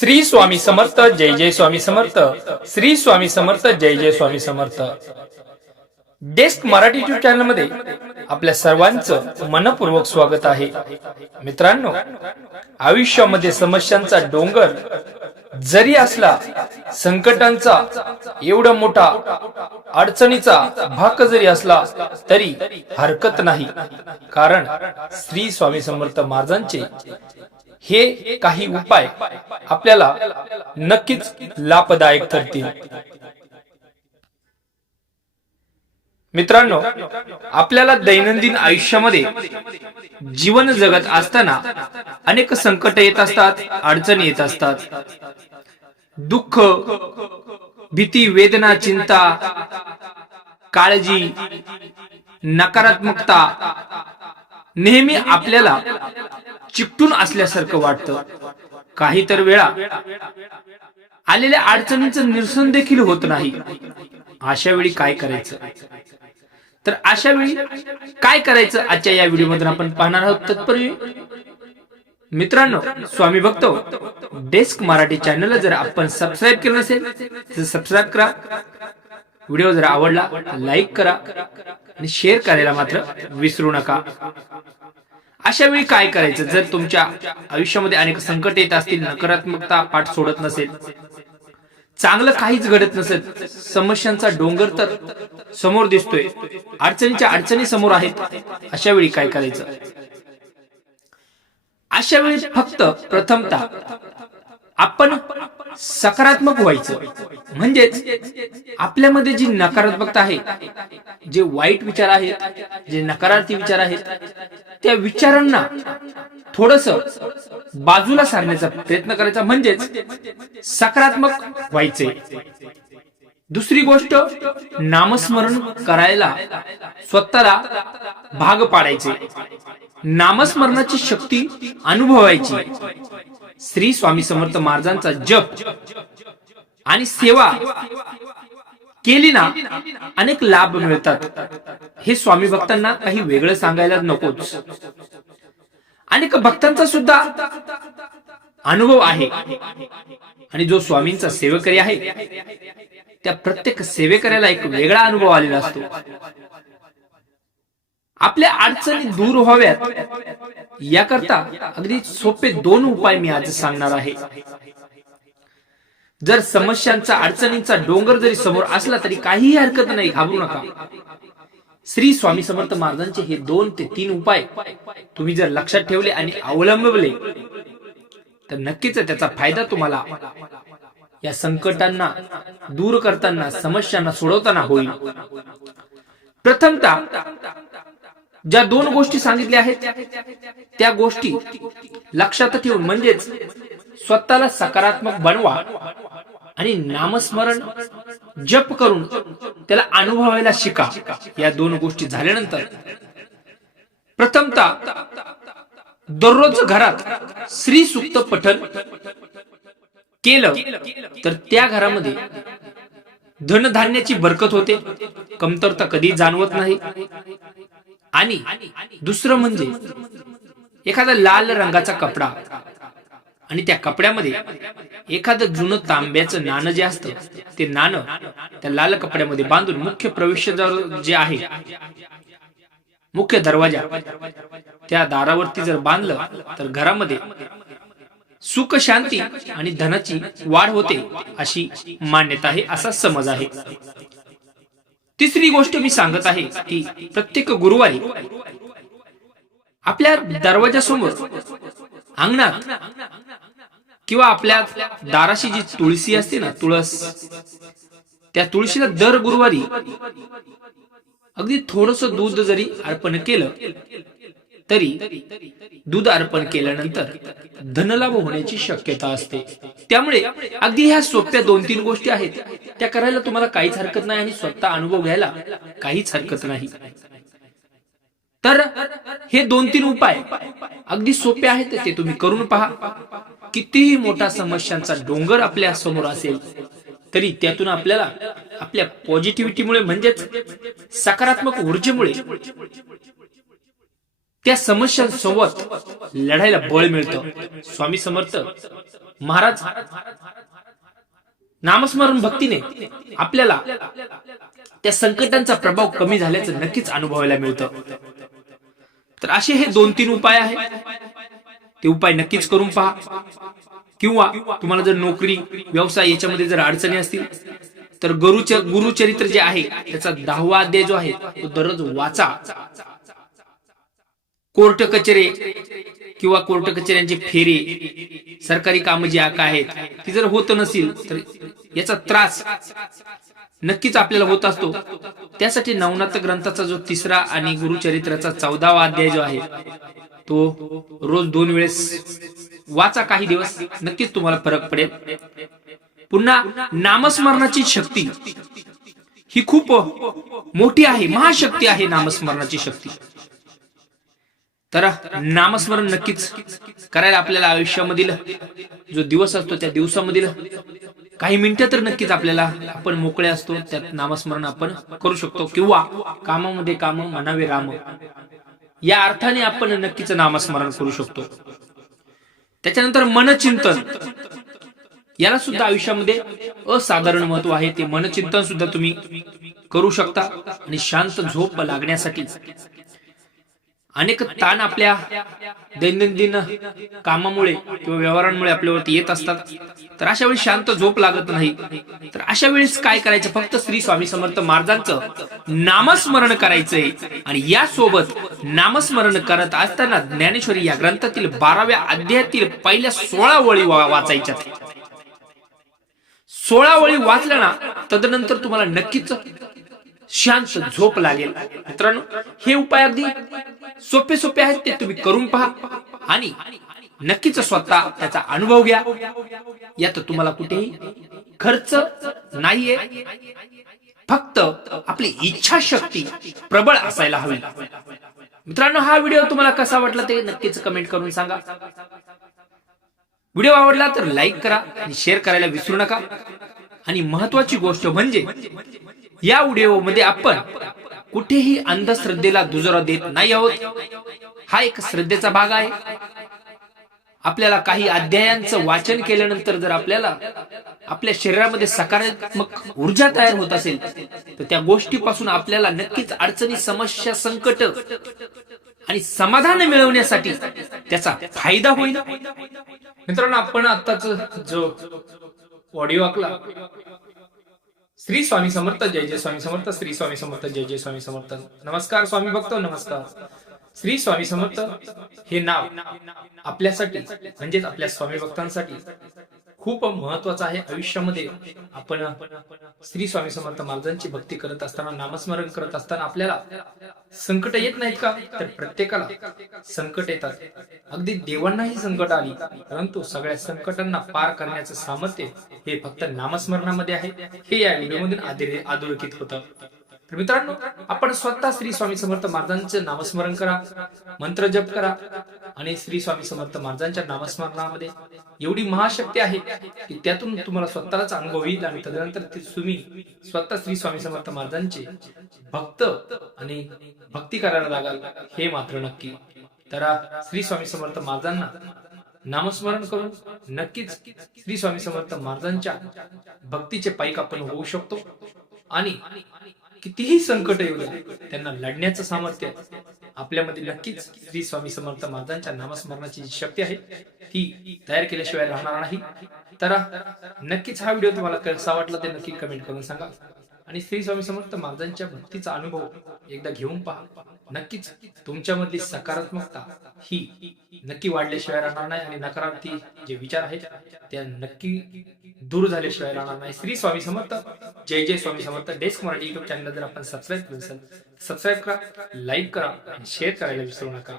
श्री स्वामी समर्थ जय जय स्वामी समर्थ. श्री स्वामी समर्थ जय जय स्वामी समर्थ. डेस्क मराठी युट्यूब चॅनलमध्ये आपल्या सर्वांचं मनपूर्वक स्वागत आहे. मित्रांनो आयुष्यामध्ये समस्यांचा डोंगर जरी असला संकटांचा एवढा मोठा अडचणीचा भाग जरी असला तरी हरकत नाही. कारण श्री स्वामी समर्थ महाराजांचे हे काही उपाय आपल्याला नक्कीच लाभदायक ठरतील. मित्रांनो आपल्याला दैनंदिन आयुष्यामध्ये जीवन जगत असताना अनेक संकट येत असतात अडचणी येत असतात. दुःख भीती वेदना चिंता काळजी नकारात्मकता नेहमी आपल्याला चिकटून असल्यासारखं वाटतं. काही तर वेळा आलेल्या अडचणींचं निरसन देखील होत नाही. अशा वेळी काय करायचं? तर अशा वेळी काय करायचं? आजच्या या व्हिडिओ आपण पाहणार आहोत तत्पूर्वी मित्रांनो स्वामी भक्त डेस्क मराठी चॅनलला जर आपण सबस्क्राईब केलं नसेल तर सबस्क्राईब करा. व्हिडिओ जर आवडला लाईक करा आणि शेअर करायला मात्र विसरू नका. अशा वेळी काय करायचं? जर तुमच्या आयुष्यामध्ये अनेक संकट येत असतील नकारात्मकता पाठ सोडत नसेल चांगलं काहीच घडत नसेल समस्यांचा डोंगर तर समोर दिसतोय अडचणीच्या अडचणी समोर आहेत अशा वेळी काय करायचं? अशा वेळी फक्त प्रथमतः आपण सकारात्मक व्हायचं. म्हणजेच आपल्यामध्ये जी नकारात्मकता आहे जे वाईट विचार आहेत जे नकारार्थी विचार आहेत त्या विचारांना थोडस बाजूला सारण्याचा प्रयत्न करायचा. म्हणजेच सकारात्मक व्हायचे. दुसरी गोष्ट नामस्मरण करायला स्वतःला भाग पाडायचे. नामस्मरणाची शक्ती अनुभवायची. श्री स्वामी समर्थ महाराजांचा जप आणि सेवा केली ना अनेक लाभ मिळतात. हे स्वामी भक्तांना काही वेगळं सांगायला नकोच. अनेक भक्तांचा सुद्धा अनुभव आहे. आणि जो स्वामींचा सेवेकरी आहे त्या प्रत्येक सेवेकऱ्याला एक वेगळा अनुभव आलेला असतो. आपल्या अडचणी दूर व्हाव्यात. याकरता अगदी सोपे दोन उपाय मी आज सांगणार आहे. जर समस्यांचा अडचणींचा डोंगर जरी समोर असला तरी काहीही हरकत नाही घाबरू नका. श्री स्वामी समर्थ महाराजांचे हे दोन ते तीन उपाय तुम्ही जर लक्षात ठेवले आणि अवलंबले तर नक्कीच त्याचा फायदा तुम्हाला या संकटांना दूर करताना समस्यांना सोडवताना होईल. प्रथमतः ज्या दोन गोष्टी सांगितल्या आहेत त्या गोष्टी लक्षात ठेवून म्हणजेच स्वतःला सकारात्मक बनवा. आणि नामस्मरण जप करून त्याला अनुभवायला शिका. या दोन गोष्टी झाल्यानंतर प्रथमतः दररोज घरात श्री सुक्त पठन केलं तर त्या घरामध्ये धनधान्याची बरकत होते. कमतरता कधी जाणवत नाही. आणि दुसरं म्हणजे एखादा लाल रंगाचा कपडा आणि त्या कपड्यामध्ये एखादं जुनं तांब्याचं नाणं जे असतं ते नाणं त्या लाल कपड्यामध्ये बांधून मुख्य प्रवेशद्वार जे आहे मुख्य दरवाजा त्या दारावरती जर बांधलं तर घरामध्ये सुख शांती आणि धनाची वाढ होते अशी मान्यता आहे असा समज आहे. तिसरी गोष्ट मी सांगत आहे की प्रत्येक गुरुवारी आपल्या दरवाजासमोर अंगणात किंवा आपल्या दाराशी जी तुळशी असते ना तुळस त्या तुळशीला दर गुरुवारी अगदी थोडस दूध जरी अर्पण केलं तरी दूध अर्पण केल्यानंतर धनलाभ होण्याची शक्यता असते. त्यामुळे अगदी ह्या सोप्या दोन तीन गोष्टी आहेत. त्या करायला तुम्हाला काहीच हरकत नाही आणि स्वतः अनुभव घ्यायला काहीच हरकत नाही. तर हे दोन तीन उपाय अगदी सोपे आहेत ते तुम्ही करून पहा. कितीही मोठा समस्यांचा डोंगर आपल्यासमोर असेल तरी त्यातून आपल्याला आपल्या पॉझिटिव्हिटीमुळे म्हणजेच सकारात्मक ऊर्जेमुळे त्या समस्यांसोबत लढायला बळ मिळतं. स्वामी समर्थ महाराज नामस्मरण भक्तीने आपल्याला त्या संकटांचा प्रभाव कमी झाल्याचं नक्कीच अनुभवायला मिळतं. तर असे हे दोन तीन उपाय आहेत. ते उपाय नक्कीच करून पहा. किंवा तुम्हाला जर नोकरी व्यवसाय याच्यामध्ये जर अडचणी असतील तर गुरुच गुरुचरित्र जे आहे त्याचा दहावा अध्याय जो आहे तो दररोज वाचा. कोर्ट कचेरे किंवा कोर्ट कचेऱ्यांचे फेरे सरकारी कामं जी काय आहेत ती जर होत नसेल तर याचा त्रास नक्कीच आपल्याला होत असतो. त्यासाठी नवनाथ ग्रंथाचा जो तिसरा आणि गुरुचरित्राचा चौदावा अध्याय जो आहे तो रोज दोन वेळेस वाचा काही दिवस नक्कीच तुम्हाला फरक पडेल. पुन्हा नामस्मरणाची शक्ती. ही खूप मोठी आहे महाशक्ती आहे नामस्मरणाची शक्ती. तर नामस्मरण नक्कीच करायला आपल्याला आयुष्यामधील जो दिवस असतो त्या दिवसामधील काही मिनिटं तर नक्कीच आपल्याला आपण मोकळे असतो त्यात नामस्मरण आपण करू शकतो. किंवा कामामध्ये काम म्हणावे राम. या अर्थाने आपण नक्कीच नामस्मरण करू शकतो. त्याच्यानंतर मनचिंतन. याला सुद्धा आयुष्यामध्ये असाधारण महत्त्व आहे. ते मनचिंतन सुद्धा तुम्ही करू शकता आणि शांत झोप लागण्यासाठी अनेक ताण आपल्या दैनंदिन कामामुळे किंवा व्यवहारांमुळे आपल्यावरती येत असतात. तर अशा वेळी शांत झोप लागत नाही. तर अशा वेळेस काय करायचं? फक्त श्री स्वामी समर्थ महाराजांचं नामस्मरण करायचंय. आणि या सोबत नामस्मरण करत असताना ज्ञानेश्वरी या ग्रंथातील बाराव्या अध्यायातील पहिल्या सोळा वळी वाचायच्या सोळा वळी वाचल्या ना तदनंतर तुम्हाला नक्कीच शांत झोप लागेल. मित्रांनो हे उपाय अगदी सोपे सोपे आहेत ते तुम्ही करून पहा. आणि नक्कीच स्वतः त्याचा अनुभव घ्या. यात तुम्हाला कुठेही खर्च नाहीये. फक्त आपली इच्छाशक्ती प्रबळ असायला हवी. मित्रांनो हा व्हिडिओ तुम्हाला कसा वाटला ते नक्कीच कमेंट करून सांगा. व्हिडिओ आवडला तर लाईक करा आणि शेअर करायला विसरू नका. आणि महत्वाची गोष्ट म्हणजे या व्हिडिओमध्ये आपण कुठेही अंधश्रद्धेला दुजोरा देत नाही आहोत. हा एक श्रद्धेचा भाग आहे. आपल्याला काही अध्यायांचं वाचन केल्यानंतर जर आपल्याला आपल्या शरीरामध्ये सकारात्मक ऊर्जा तयार होत असेल तर त्या गोष्टीपासून आपल्याला नक्कीच अडचणी समस्या संकट आणि समाधान मिळवण्यासाठी त्याचा फायदा होईल. मित्रांनो आपण आताच जो ऑडिओ ऐकला श्री स्वामी समर्थ जय जय स्वामी समर्थ श्री स्वामी समर्थ जय जय स्वामी समर्थ. नमस्कार स्वामी भक्त नमस्कार. श्री स्वामी समर्थ हे नाव आपल्यासाठी म्हणजेच आपल्या स्वामी भक्तांसाठी खूप महत्वाचं आहे आयुष्यामध्ये आपण श्री स्वामी समर्थ महाराजांची भक्ती करत असताना नामस्मरण करत असताना आपल्याला संकट येत नाहीत का? तर प्रत्येकाला संकट येतात. अगदी देवांनाही संकट आली परंतु सगळ्या संकटांना पार करण्याचं सामर्थ्य हे फक्त नामस्मरणामध्ये आहे. हे या व्हिडिओमधून आधे- अधोरेखित होतं. तर मित्रांनो आपण स्वतः श्री स्वामी समर्थ महाराजांचं नामस्मरण करा मंत्र जप करा आणि श्री स्वामी समर्थ महाराजांच्या नामस्मरणामध्ये एवढी महाशक्ती आहे की त्यातून तुम्हाला स्वतःलाच अनुभव येईल आणि तदनंतर तुम्ही स्वतः श्री स्वामी समर्थ महाराजांचे भक्त आणि भक्ती करायला लागाल हे मात्र नक्की. तर श्री स्वामी समर्थ महाराजांना नामस्मरण करून नक्कीच श्री स्वामी समर्थ महाराजांच्या भक्तीचे पाईक आपण होऊ शकतो आणि कितीही संकट येऊ त्यांना लढण्याचं सामर्थ्य आपल्यामध्ये नक्कीच श्री स्वामी समर्थ महाराजांच्या नामस्मरणाची जी शक्ती आहे ती तयार केल्याशिवाय राहणार नाही. तर नक्कीच हा व्हिडिओ तुम्हाला कसा वाटला ते नक्की कमेंट करून सांगा. आणि श्री स्वामी समर्थ महाराजांच्या भक्तीचा अनुभव एकदा घेऊन पहा. नक्कीच तुमच्यामधली सकारात्मकता ही नक्की वाढल्याशिवाय राहणार नाही आणि नकारार्थी जे विचार आहेत त्या नक्की दूर झाल्याशिवाय राहणार नाही. श्री स्वामी समर्थ जय जय Swami Samarth desk Marathi YouTube channel जर आपण सबस्क्राईब केलं असेल सबस्क्राईब करा लाईक करा आणि शेअर करायला विसरू नका.